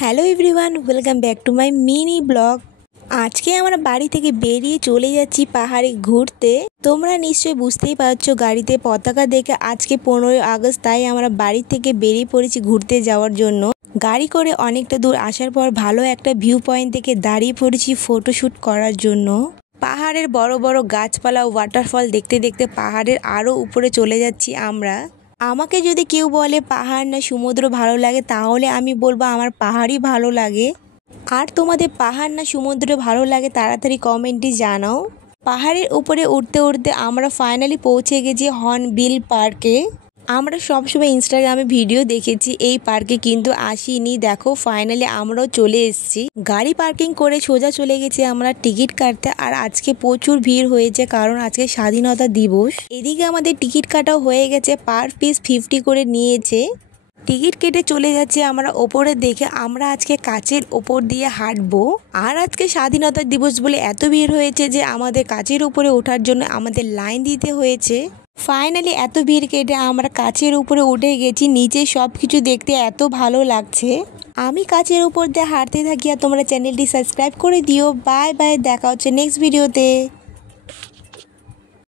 Hello everyone, welcome back to my mini blog. আজকে আমরা বাড়ি থেকে বেরিয়ে চলে যাচ্ছি পাহাড়ে ঘুরতে। তোমরা নিশ্চয়ই বুঝতেই পারছো গাড়িতে পতাকা দেখে আজকে 15ই আগস্ট, তাই আমরা বাড়ি থেকে বেরিয়ে পড়েছি ঘুরতে যাওয়ার জন্য। গাড়ি করে অনেকটা দূর আসার পর ভালো একটা ভিউ পয়েন্ট থেকে দাঁড়িয়ে পড়েছি ফটোশ্যুট করার জন্য। পাহাড়ের বড় বড় গাছপালা ও ওয়াটারফল দেখতে দেখতে পাহাড়ের আরও উপরে চলে যাচ্ছি আমরা। আমাকে যদি কেউ বলে পাহাড় না সমুদ্র ভালো লাগে, তাহলে আমি বলবো আমার পাহাড়ই ভালো লাগে। আর তোমাদের পাহাড় না সমুদ্র ভালো লাগে তাড়াতাড়ি কমেন্টে জানাও। পাহাড়ের উপরে উঠতে উঠতে আমরা ফাইনালি পৌঁছে গেছি হর্নবিল পার্কে। আমরা সবসময় ইনস্টাগ্রামে ভিডিও দেখেছি, এই পার্কে কিন্তু আসিনি। দেখো ফাইনালি আমরাও চলে এসেছি। গাড়ি পার্কিং করে সোজা চলে গেছি আমরা টিকিট কাটতে। আর আজকে প্রচুর ভিড় হয়েছে, কারণ আজকে স্বাধীনতা দিবস। এদিকে আমাদের টিকিট কাটাও হয়ে গেছে, পার পিস 50 করে নিয়েছে। টিকিট কেটে চলে যাচ্ছে আমরা ওপরে। দেখে আমরা আজকে কাচের ওপর দিয়ে হাঁটবো। আর আজকে স্বাধীনতা দিবস বলে এত ভিড় হয়েছে যে আমাদের কাচের উপরে ওঠার জন্য আমাদের লাইন দিতে হয়েছে। ফাইনালি এত ভিড় কেটে আমরা কাচের উপরে উঠে গেছি। নিচে সব কিছু দেখতে এত ভালো লাগছে। আমি কাচের উপর দিয়ে হাঁটতে থাকি, আর তোমরা চ্যানেলটি সাবস্ক্রাইব করে দিও। বাই বাই, দেখা হচ্ছে নেক্সট ভিডিওতে।